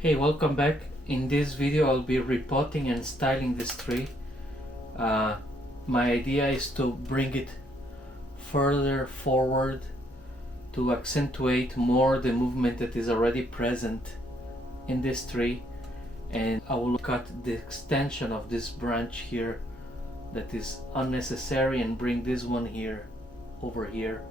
Hey, welcome back. In this video I'll be repotting and styling this tree. My idea is to bring it further forward to accentuate more the movement that is already present in this tree, and I will cut the extension of this branch here that is unnecessary and bring this one here over here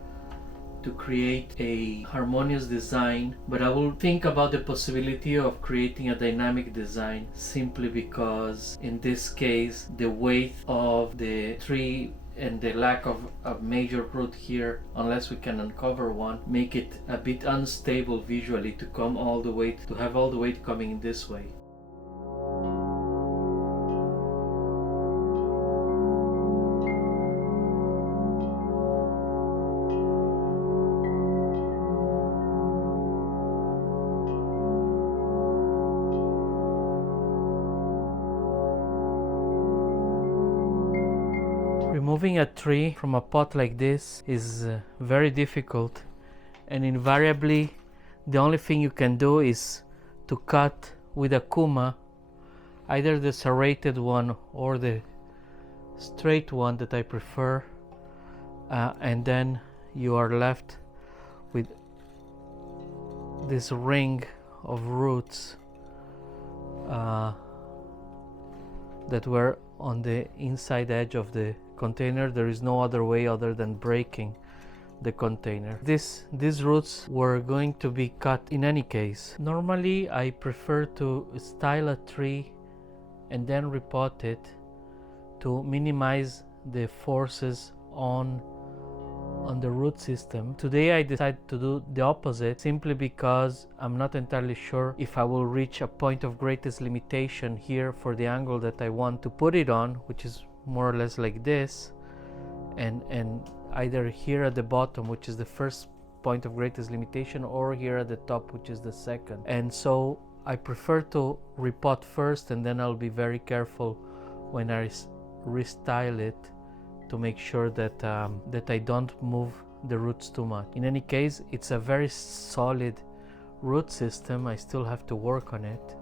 to create a harmonious design. But I will think about the possibility of creating a dynamic design, simply because in this case the weight of the tree and the lack of a major root here, unless we can uncover one, make it a bit unstable visually to come all the way, to have all the weight coming in this way. Removing a tree from a pot like this is very difficult, and invariably the only thing you can do is to cut with a kuma, either the serrated one or the straight one that I prefer, and then you are left with this ring of roots that were on the inside edge of the container. There is no other way other than breaking the container. These roots were going to be cut in any case. Normally I prefer to style a tree and then repot it to minimize the forces on the root system. Today I decided to do the opposite, simply because I'm not entirely sure if I will reach a point of greatest limitation here for the angle that I want to put it on, which is more or less like this, and either here at the bottom, which is the first point of greatest limitation, or here at the top, which is the second. And so I prefer to repot first, and then I'll be very careful when I restyle it to make sure that that I don't move the roots too much. In any case, it's a very solid root system. I still have to work on it,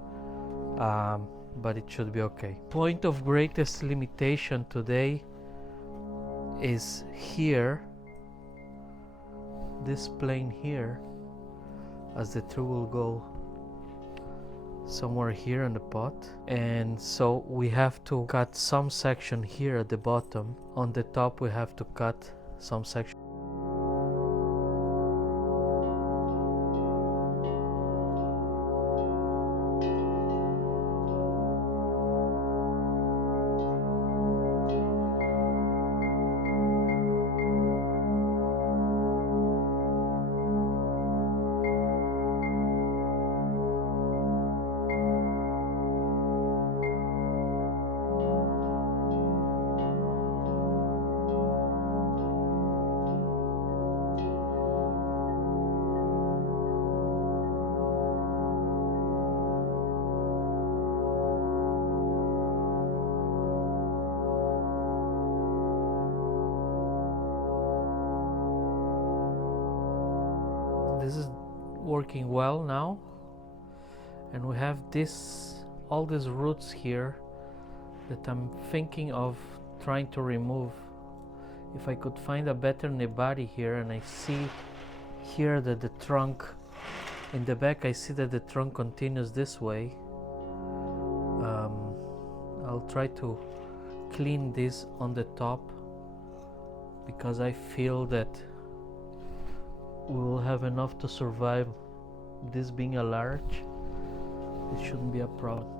but it should be okay. Point of greatest limitation today is here, this plane here, as the tree will go somewhere here in the pot, and so we have to cut some section here at the bottom. On the top we have to cut some section. This is working well now, and we have all these roots here that I'm thinking of trying to remove. If I could find a better nebari here, and I see here that the trunk in the back, I see that the trunk continues this way. I'll try to clean this on the top, because I feel that we will have enough to survive this being a larch. It shouldn't be a problem.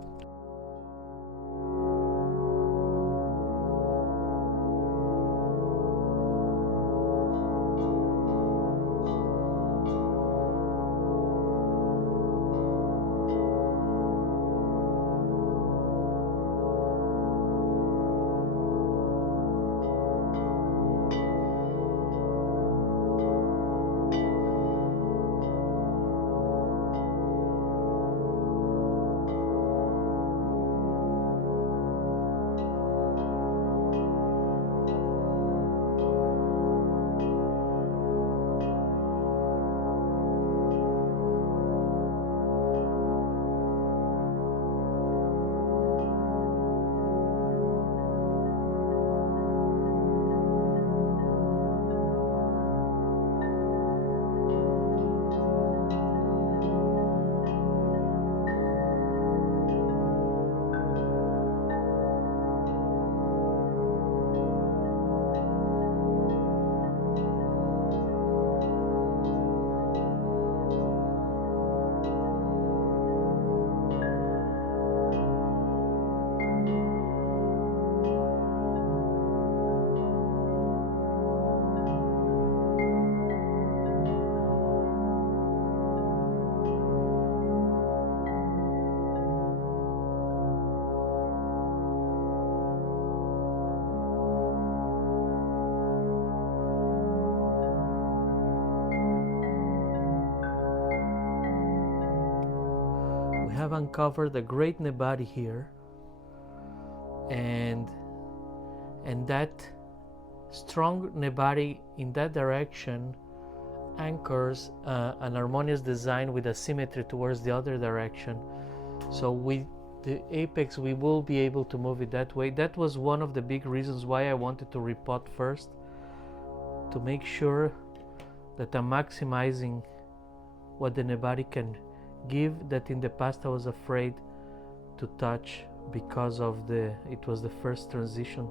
have uncovered a great nebari here, and that strong nebari in that direction anchors an harmonious design with a symmetry towards the other direction. So with the apex we will be able to move it that way. That was one of the big reasons why I wanted to repot first, to make sure that I'm maximizing what the nebari can give, that in the past I was afraid to touch because of it was the first transition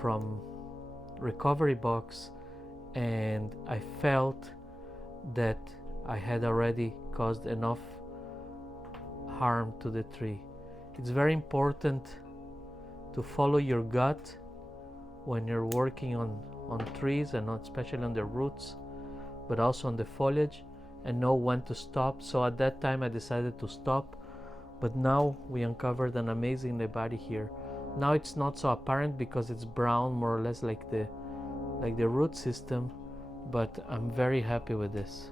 from recovery box, and I felt that I had already caused enough harm to the tree. It's very important to follow your gut when you're working on trees, and especially on the roots, but also on the foliage, and know when to stop. So at that time I decided to stop, but now we uncovered an amazing nebari here. Now it's not so apparent because it's brown, more or less like the root system, but I'm very happy with this.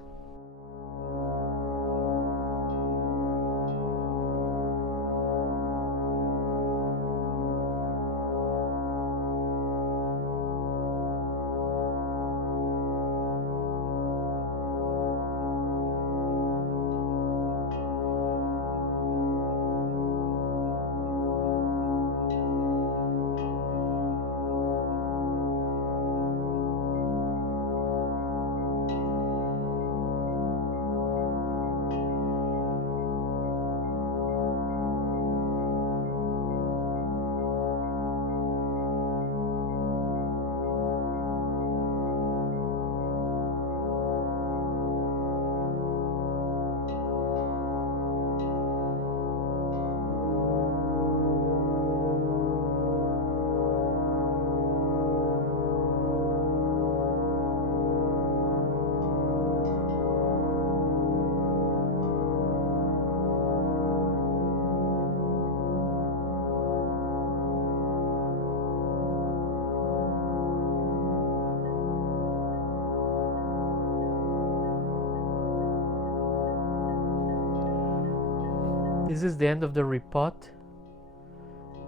This is the end of the repot.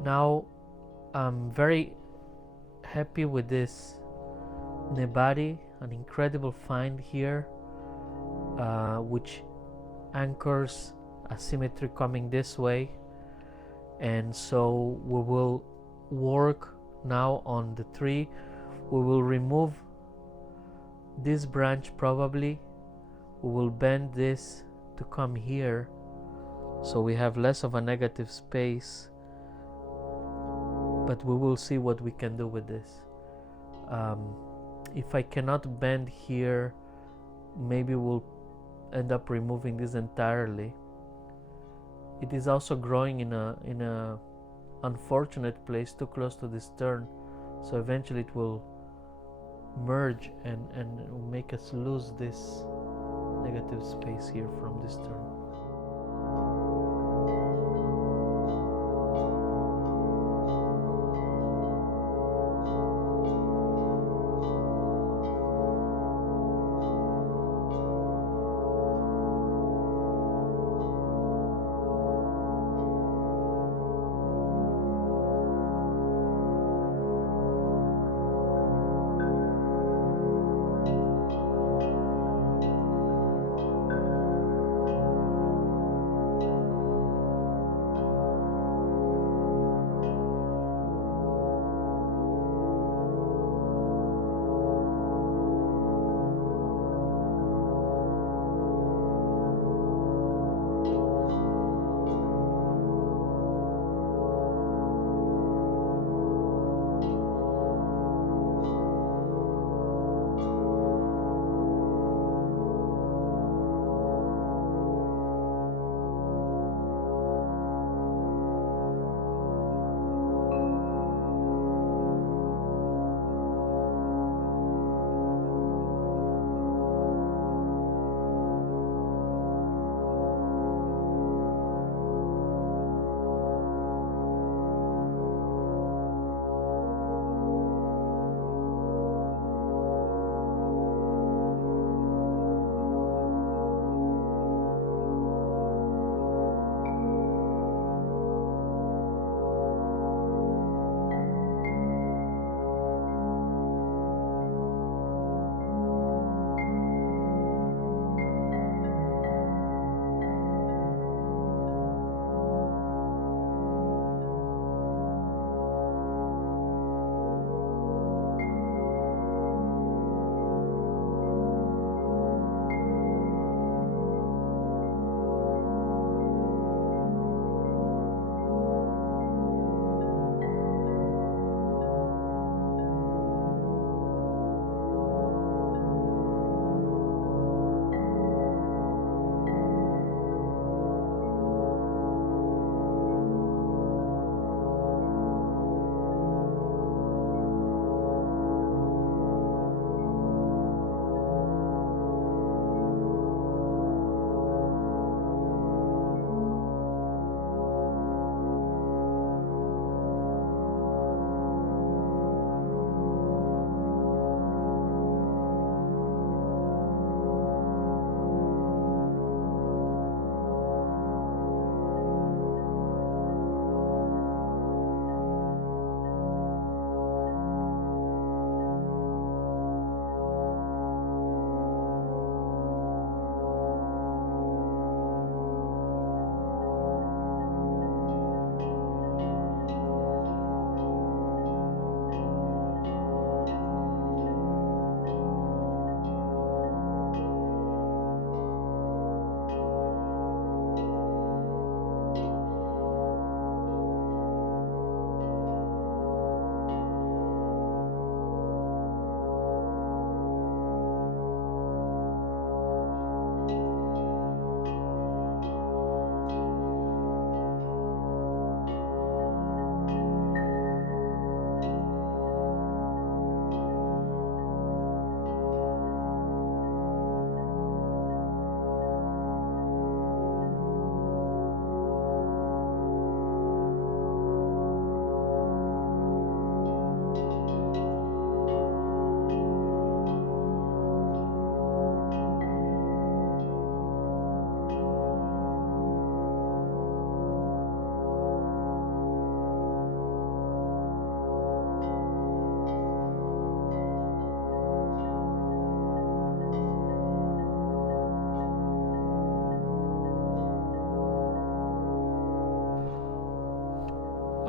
Now I'm very happy with this nebari, an incredible find here, which anchors a symmetry coming this way. And so we will work now on the tree. We will remove this branch probably. We will bend this to come here, so we have less of a negative space, but we will see what we can do with this. If I cannot bend here, maybe we'll end up removing this entirely. It is also growing in a unfortunate place too close to this turn, so eventually it will merge and make us lose this negative space here from this turn.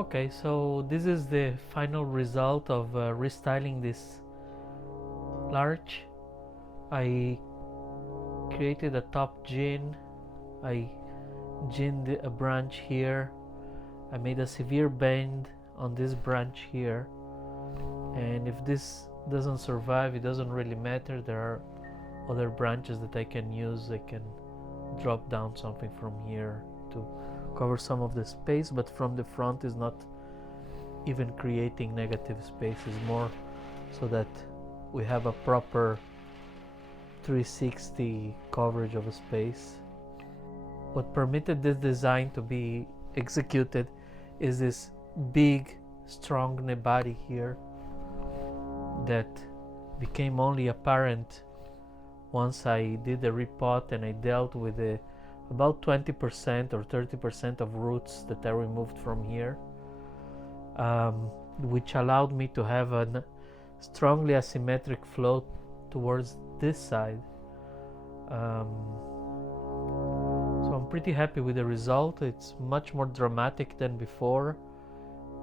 Okay, so this is the final result of restyling this larch. I created a top gin. I ginned a branch here. I made a severe bend on this branch here, and if this doesn't survive, it doesn't really matter. There are other branches that I can use. I can drop down something from here to cover some of the space, but from the front is not even creating negative space, is more so that we have a proper 360 coverage of a space. What permitted this design to be executed is this big strong nebari here that became only apparent once I did the repot and I dealt with about 20% or 30% of roots that I removed from here, which allowed me to have a strongly asymmetric flow towards this side. So I'm pretty happy with the result. It's much more dramatic than before,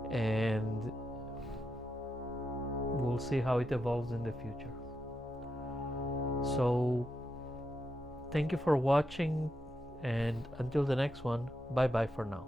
and we'll see how it evolves in the future. So thank you for watching, and until the next one, bye bye for now.